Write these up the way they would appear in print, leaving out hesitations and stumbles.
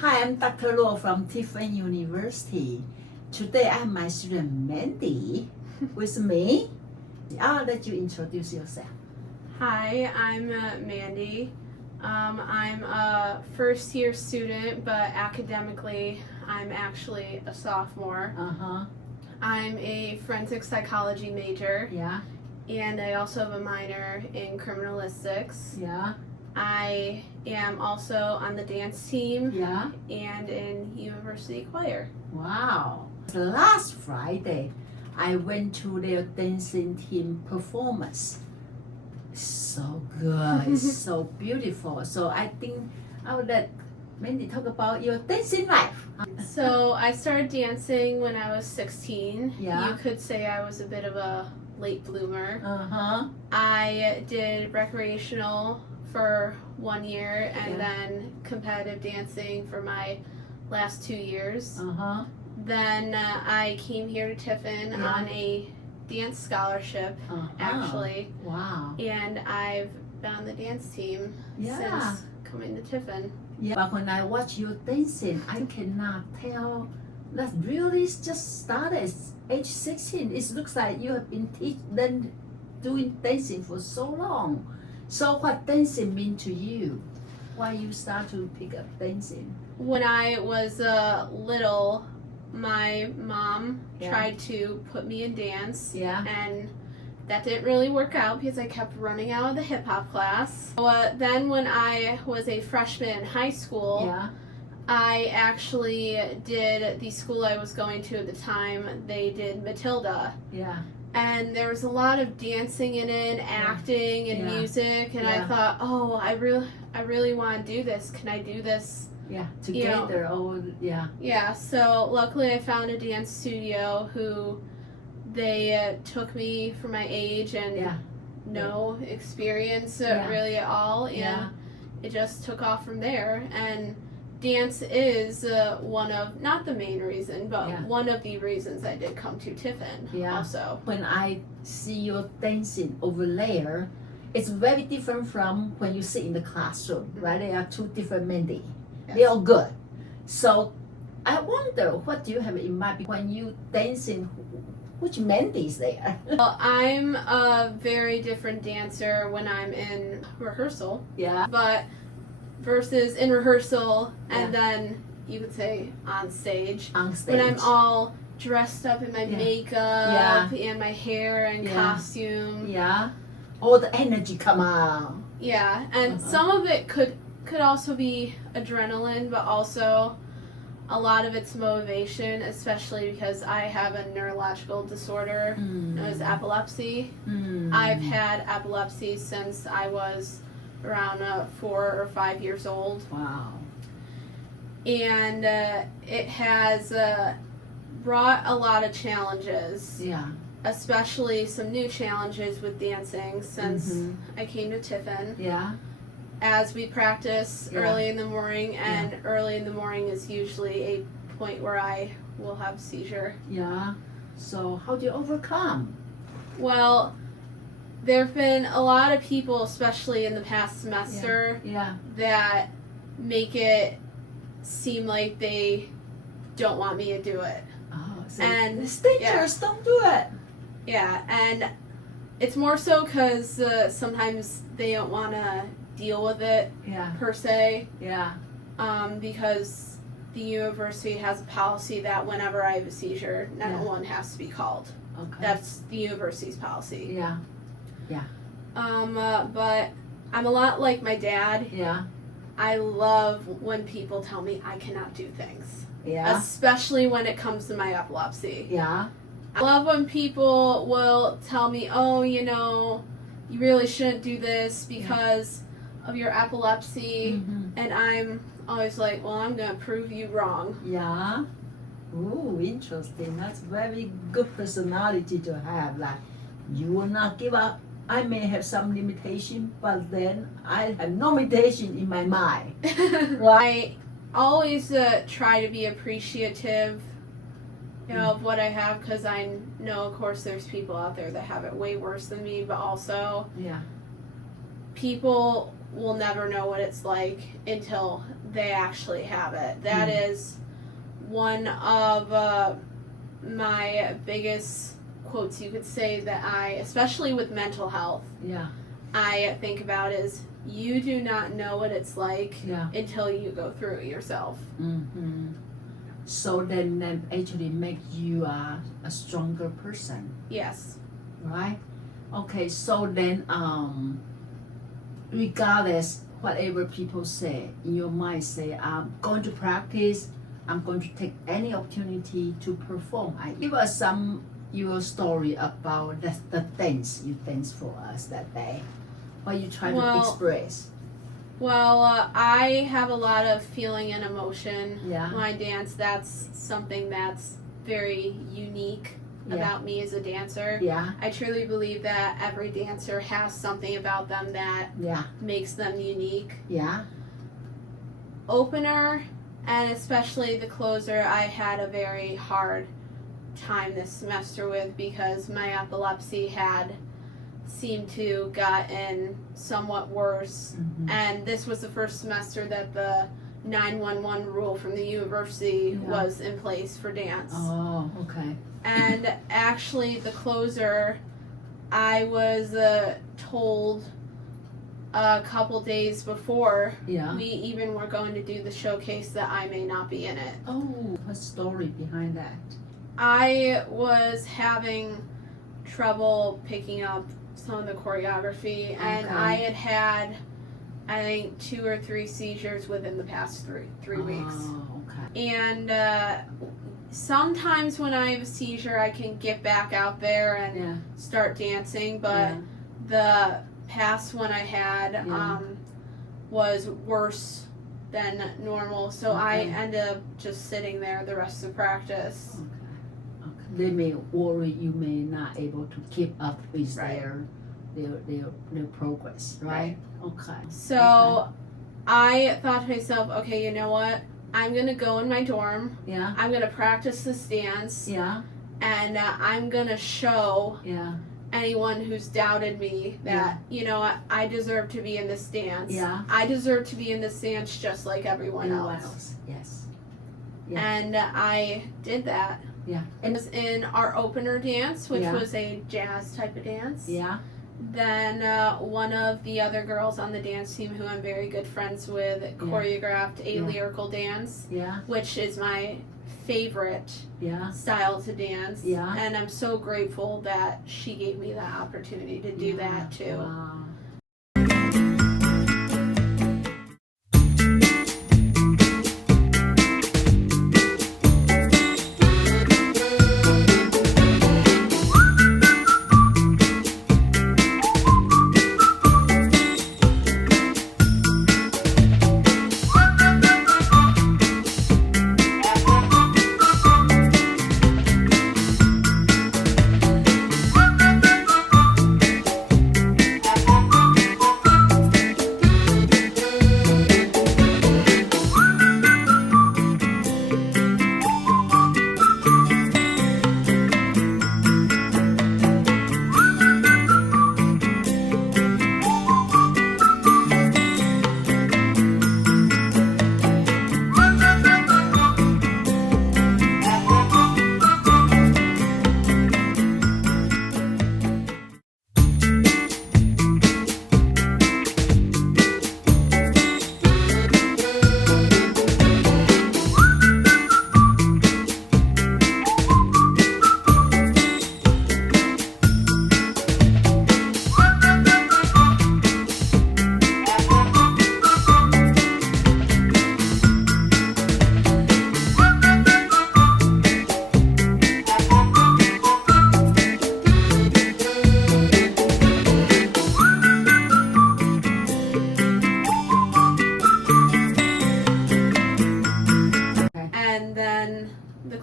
Hi, I'm Dr. Law from Tiffin University. Today I have my student Mandy with me. I'll let you introduce yourself. Hi, I'm Mandy. I'm a first year student, but academically I'm actually a sophomore. I'm a forensic psychology major. Yeah. And I also have a minor in criminalistics. Yeah. I am also on the dance team. Yeah. And in university choir. Wow. Last Friday, I went to their dancing team performance. So good, so beautiful. So I think I would let Mandy talk about your dancing life. So I started dancing when I was 16. Yeah. You could say I was a bit of a late bloomer. I did recreational for 1 year and then competitive dancing for my last 2 years. Then I came here to Tiffin on a dance scholarship, actually. Wow. And I've been on the dance team since coming to Tiffin. Yeah. But when I watch you dancing, I cannot tell that really just started at age 16. It looks like you have been doing dancing for so long. So what dancing mean to you? Why you start to pick up dancing? When I was little, my mom tried to put me in dance, and that didn't really work out because I kept running out of the hip-hop class. Then when I was a freshman in high school, I actually did the school I was going to at the time. They did Matilda. And there was a lot of dancing in it, and acting and music, and I thought, oh, I really want to do this. Can I do this? Together. Yeah, so luckily I found a dance studio who they took me for my age and no experience really at all, and it just took off from there. And dance is one of, not the main reason, but one of the reasons I did come to Tiffin also. When I see you dancing over there, it's very different from when you sit in the classroom, right? They are two different Mandy. They are good. So I wonder, what do you have in mind when you dancing? Which Mandy is there? Well, I'm a very different dancer when I'm in rehearsal. But versus in rehearsal and then you could say on stage. When I'm all dressed up in my makeup and my hair and costume. All the energy come out. And some of it could also be adrenaline, but also a lot of it's motivation, especially because I have a neurological disorder known as epilepsy. I've had epilepsy since I was around 4 or 5 years old. Wow. And it has brought a lot of challenges. Especially some new challenges with dancing since I came to Tiffin. As we practice early in the morning, and early in the morning is usually a point where I will have a seizure. So how do you overcome? Well, there have been a lot of people, especially in the past semester, that make it seem like they don't want me to do it. So and it's dangerous, don't do it. And it's more so because sometimes they don't want to deal with it per se. Because the university has a policy that whenever I have a seizure, 911 has to be called. That's the university's policy. But I'm a lot like my dad. I love when people tell me I cannot do things. Especially when it comes to my epilepsy. I love when people will tell me, oh, you know, you really shouldn't do this because of your epilepsy. And I'm always like, well, I'm going to prove you wrong. Ooh, interesting. That's very good personality to have. Like, you will not give up. I may have some limitation, but then I have no limitation in my mind. I always try to be appreciative of what I have, because I know, of course, there's people out there that have it way worse than me, but also people will never know what it's like until they actually have it. That is one of my biggest quotes, you could say, that especially with mental health, I think about is, you do not know what it's like until you go through it yourself. So then that actually makes you a stronger person. Yes. Right? Okay, so then regardless whatever people say, in your mind say, I'm going to practice, I'm going to take any opportunity to perform. Give us your story about the dance you danced for us that day. What you try to express? Well, I have a lot of feeling and emotion. Yeah. When I dance, that's something that's very unique about me as a dancer. Yeah. I truly believe that every dancer has something about them that makes them unique. Yeah. Opener, and especially the closer, I had a very hard time this semester with, because my epilepsy had seemed to gotten somewhat worse, and this was the first semester that the 911 rule from the university was in place for dance. Oh, okay. And actually the closer, I was told a couple days before we even were going to do the showcase that I may not be in it. Oh, what story behind that? I was having trouble picking up some of the choreography, and I had I think 2 or 3 seizures within the past three weeks. Oh, okay. And sometimes when I have a seizure, I can get back out there and start dancing, but the past one I had was worse than normal, so I ended up just sitting there the rest of practice. Okay. They may worry you may not able to keep up with their progress, right? Okay. So I thought to myself, okay, you know what? I'm gonna go in my dorm. Yeah. I'm gonna practice this dance. Yeah. And I'm gonna show anyone who's doubted me that you know what, I deserve to be in this dance. Yeah. I deserve to be in this dance just like everyone else. Yes. Yeah. And I did that. Yeah. It was in our opener dance, which was a jazz type of dance. Yeah. Then one of the other girls on the dance team, who I'm very good friends with, choreographed a lyrical dance, which is my favorite style to dance. Yeah. And I'm so grateful that she gave me that opportunity to do that too. Wow.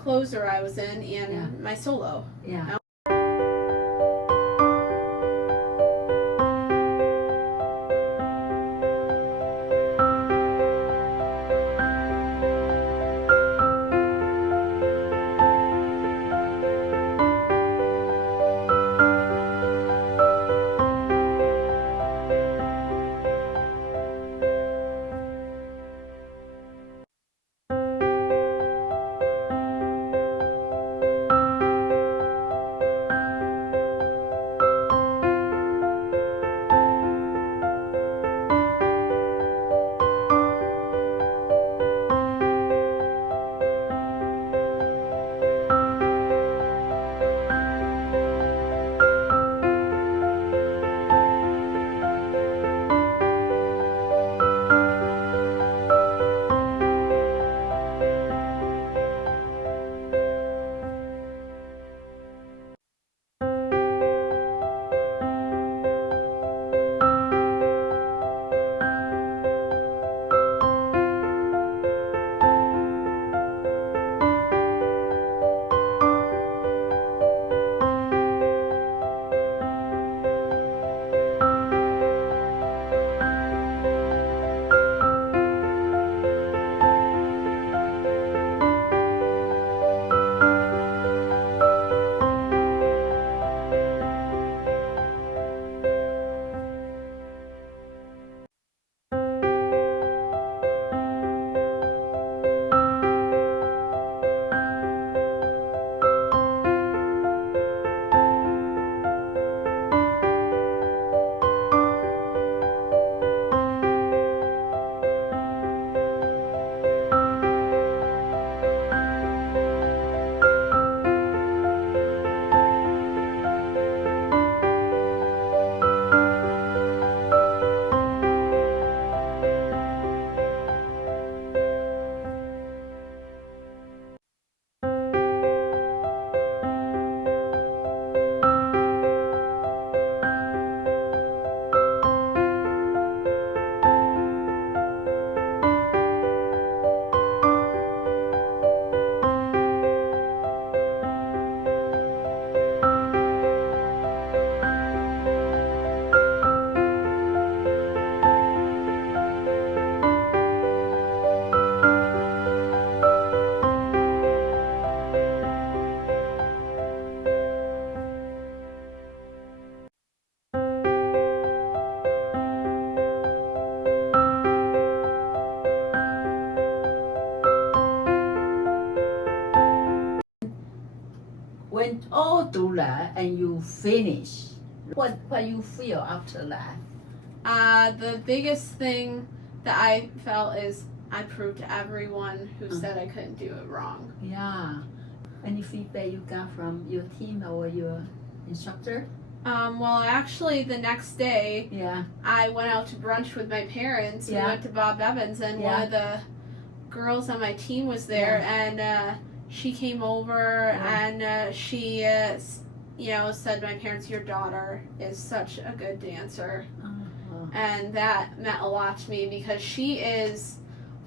closer I was in and my solo. Yeah. when all do that and you finish, what you feel after that? The biggest thing that I felt is I proved to everyone who said I couldn't do it wrong. Yeah. Any feedback you got from your team or your instructor? Well, actually, the next day, Yeah. I went out to brunch with my parents. Yeah. We went to Bob Evans, and one of the girls on my team was there, and she came over, and she, said, "My parents, your daughter is such a good dancer," and that meant a lot to me because she is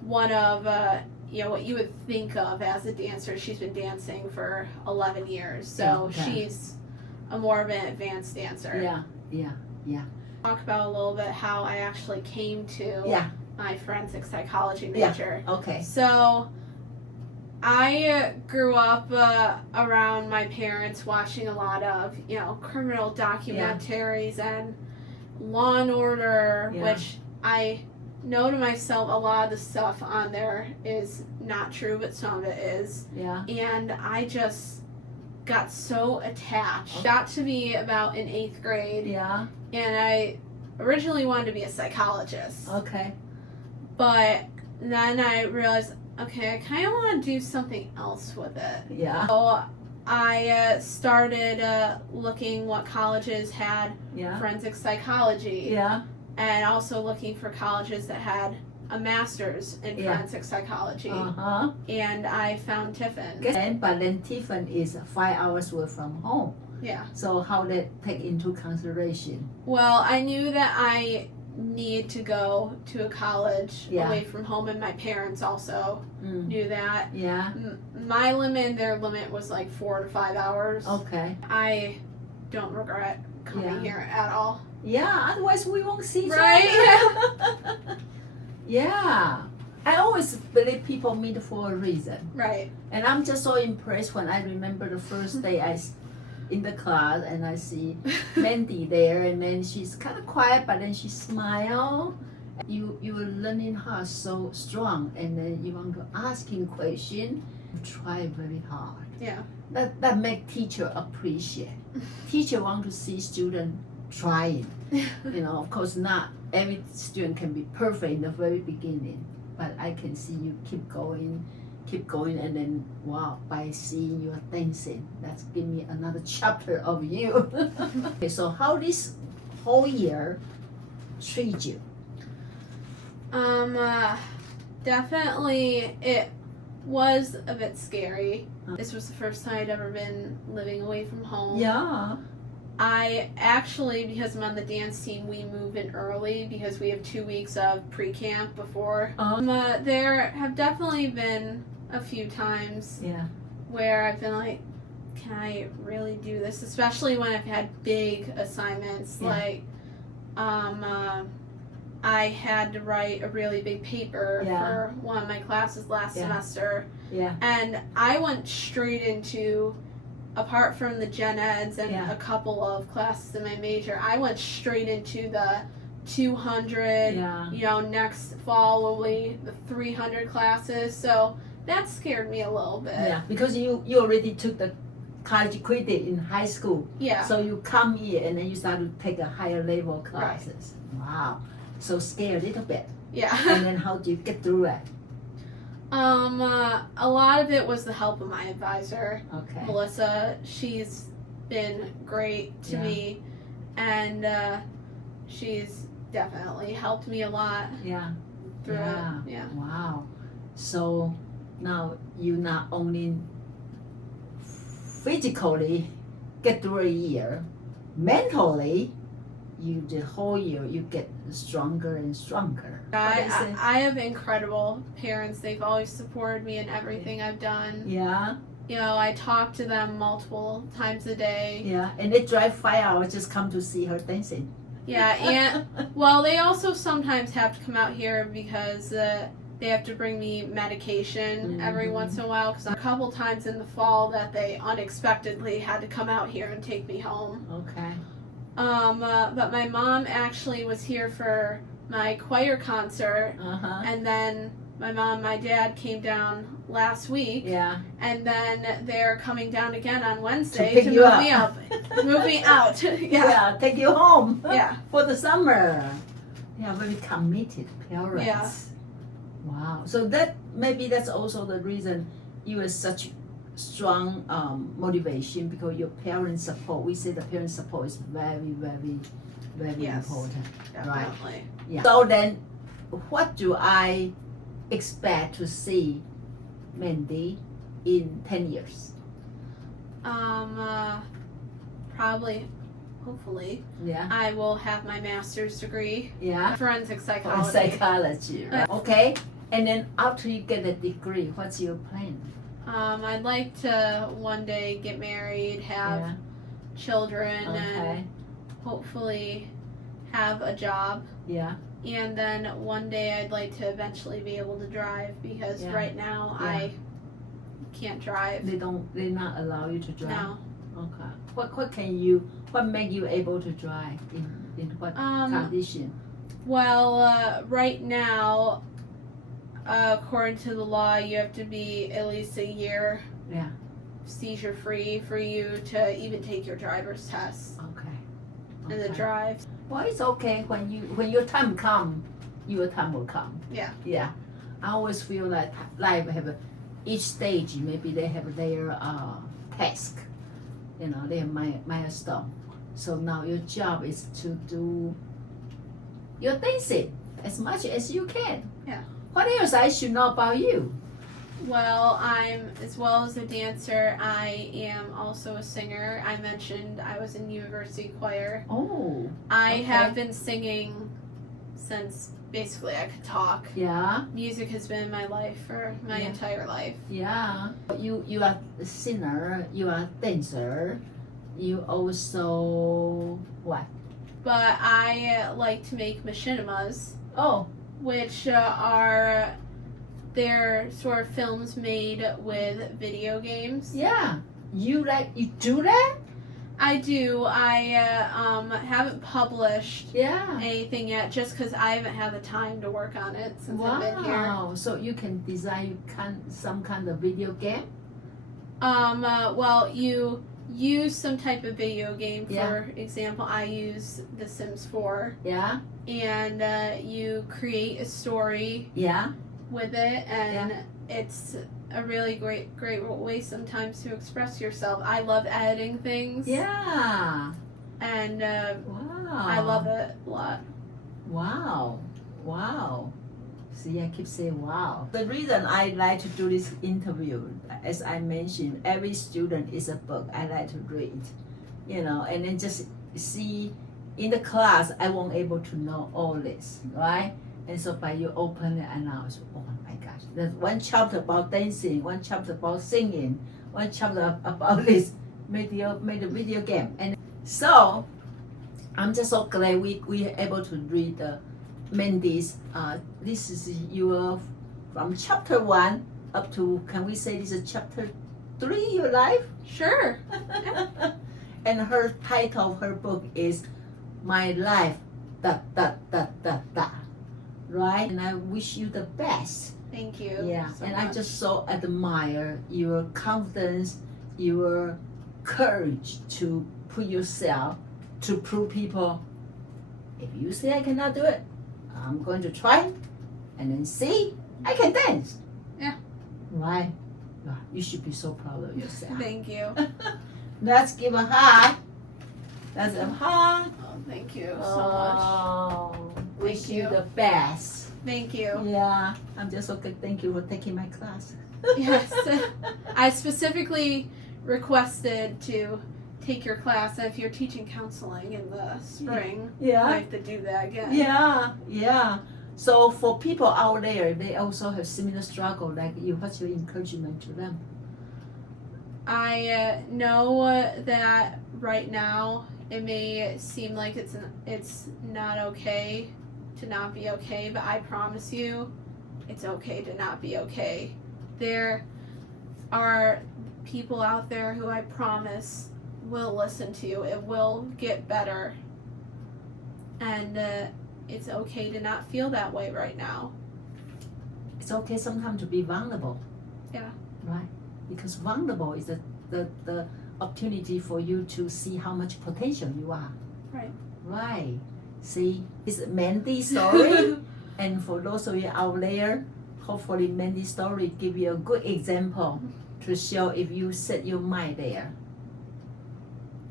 one of what you would think of as a dancer. She's been dancing for 11 years, so she's a more of an advanced dancer. Yeah. Talk about a little bit how I actually came to my forensic psychology major. Okay. So I grew up around my parents watching a lot of, criminal documentaries and Law and Order, which I know to myself a lot of the stuff on there is not true, but some of it is. Yeah. And I just got so attached. Got to be about in 8th grade. Yeah. And I originally wanted to be a psychologist. Okay. But then I realized, okay, I kind of want to do something else with it. Yeah. So I started looking what colleges had forensic psychology. Yeah. And also looking for colleges that had a master's in forensic psychology. And I found Tiffin. But then Tiffin is 5 hours away from home. Yeah. So how that take into consideration? Well, I knew that I need to go to a college away from home, and my parents also knew that. Yeah. My limit, their limit was like 4 to 5 hours. Okay. I don't regret coming here at all. Yeah, otherwise we won't see each Right? other. Yeah. I always believe people meet for a reason. Right. And I'm just so impressed when I remember the first day in the class and I see Mandy there, and then she's kind of quiet, but then she smiles. You are learning her so strong, and then you want to ask him question. You try very hard. Yeah. That make teacher appreciate. Teacher want to see student trying. Of course not every student can be perfect in the very beginning, but I can see you keep going, and then wow, by seeing you dancing, that's give me another chapter of you. Okay, so how this whole year treat you? Definitely it was a bit scary. This was the first time I'd ever been living away from home. Yeah. I actually, because I'm on the dance team, we move in early because we have 2 weeks of pre-camp before. There have definitely been a few times where I've been like, can I really do this? Especially when I've had big assignments, like I had to write a really big paper for one of my classes last semester. Yeah. And I went straight into, apart from the gen eds and a couple of classes in my major, I went straight into the 200, next fall will be the 300 classes. So that scared me a little bit. Yeah, because you already took the college credit in high school. Yeah. So you come here and then you start to take a higher level classes. Right. Wow. So scared a little bit. Yeah. And then how do you get through it? A lot of it was the help of my advisor, Melissa. She's been great to me, and she's definitely helped me a lot. Through it. Yeah. Wow. So now you not only physically get through a year, mentally, you the whole year you get stronger and stronger. I have incredible parents. They've always supported me in everything I've done. Yeah. I talk to them multiple times a day. Yeah, and they drive 5 hours just come to see her dancing. Yeah, and well, they also sometimes have to come out here because they have to bring me medication every once in a while, because a couple times in the fall that they unexpectedly had to come out here and take me home. Okay. But my mom actually was here for my choir concert, and then my mom and my dad came down last week. Yeah. And then they're coming down again on Wednesday pick to you move up. me up. Move me out. Yeah, take you home. Yeah. For the summer. Yeah, very committed parents. Yeah. Wow. So maybe that's also the reason you have such strong motivation, because your parents' support. We say the parent support is very, very, very Yes, important. definitely. Right. Yeah. So then, what do I expect to see Mandy in 10 years? Probably, hopefully, Yeah. I will have my master's degree. Yeah. Forensic psychology. Psychology, right? Okay. And then after you get a degree, what's your plan? I'd like to one day get married, have Yeah. children, Okay. and hopefully have a job. Yeah. And then one day I'd like to eventually be able to drive, because Yeah. right now Yeah. I can't drive. They not allow you to drive? No. Okay. What make you able to drive in what condition? Well, right now, according to the law, you have to be at least a year Yeah. seizure free for you to even take your driver's test Okay. and the Okay. drive. Well, it's okay when your time come, your time will come. Yeah. Yeah. I always feel like life have each stage, maybe they have their task. You know, they have milestone. So now your job is to do your dancing as much as you can. Yeah. What else I should know about you? Well, as well as a dancer, I am also a singer. I mentioned I was in university choir. Oh. I Okay. have been singing since basically I could talk. Yeah. Music has been in my life for my Yeah. entire life. Yeah. You are a singer. You are a dancer. You also what? But I like to make machinimas, Oh. which they're sort of films made with video games. Yeah. You do that? I do. I haven't published Yeah. anything yet, just because I haven't had the time to work on it since I've been here. Wow. So you can design some kind of video game? Well, you use some type of video game. For Yeah. example, I use The Sims 4, Yeah. and you create a story Yeah. with it, and it's a really great way sometimes to express yourself. I love editing things. Yeah. And Wow. I love it a lot. Wow. Wow. See, I keep saying wow. The reason I like to do this interview, as I mentioned, every student is a book I like to read, you know, and then just see in the class, I won't able to know all this, right? And so by you open it, and now it's, oh my gosh, there's one chapter about dancing, one chapter about singing, one chapter about this, made a video game. And so I'm just so glad we are able to read Mandy's, this is your, from chapter 1 up to, can we say this is chapter 3, your life? Sure. And her title of her book is My Life, ... Right? And I wish you the best. Thank you. Yeah, so and much. I just so admire your confidence, your courage to put yourself, to prove people, if you say I cannot do it, I'm going to try, and then see, I can dance. Yeah. Right? Yeah, you should be so proud of yourself. Thank you. Let's give a hug. That's a hug. Oh, thank you so much. Oh, wish Thank you you. the best. Thank you. Yeah, I'm just so good. Thank you for taking my class. Yes. I specifically requested to take your class. If you're teaching counseling in the spring, I Yeah. have to do that again. Yeah, yeah. So for people out there, they also have similar struggle like you. What's your encouragement to them? I know that right now it may seem like it's not okay to not be okay, but I promise you, it's okay to not be okay. There are people out there who I promise will listen to you. It will get better. And it's okay to not feel that way right now. it's okay sometimes to be vulnerable. Yeah. Right? Because vulnerable is the opportunity for you to see how much potential you are. Right. Right. See, it's Mandy's story. And for those of you out there, hopefully Mandy's story give you a good example to show if you set your mind there.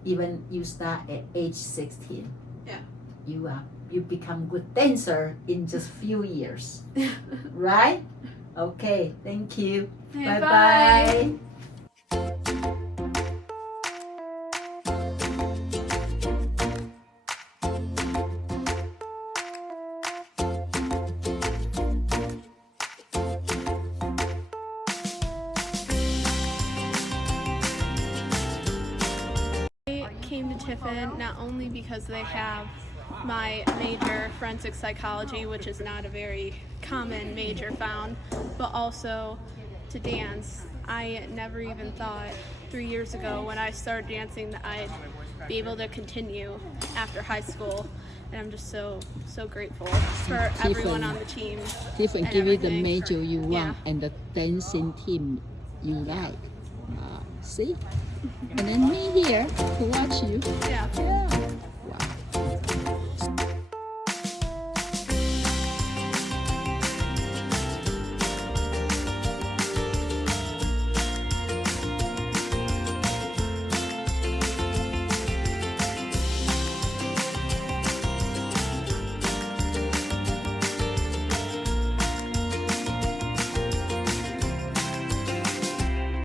Even you start at age 16. Yeah. You become good dancer in just few years. Right? Okay, thank you. Okay, Bye-bye. I came to Tiffin not only because they have my major, forensic psychology, which is not a very common major found, but also to dance. I never even thought 3 years ago when I started dancing that I'd be able to continue after high school, and I'm just so grateful for everyone on the team. Tiffin, give you the major you want and the dancing team you like. See? And then me here to watch you. Yeah. Yeah.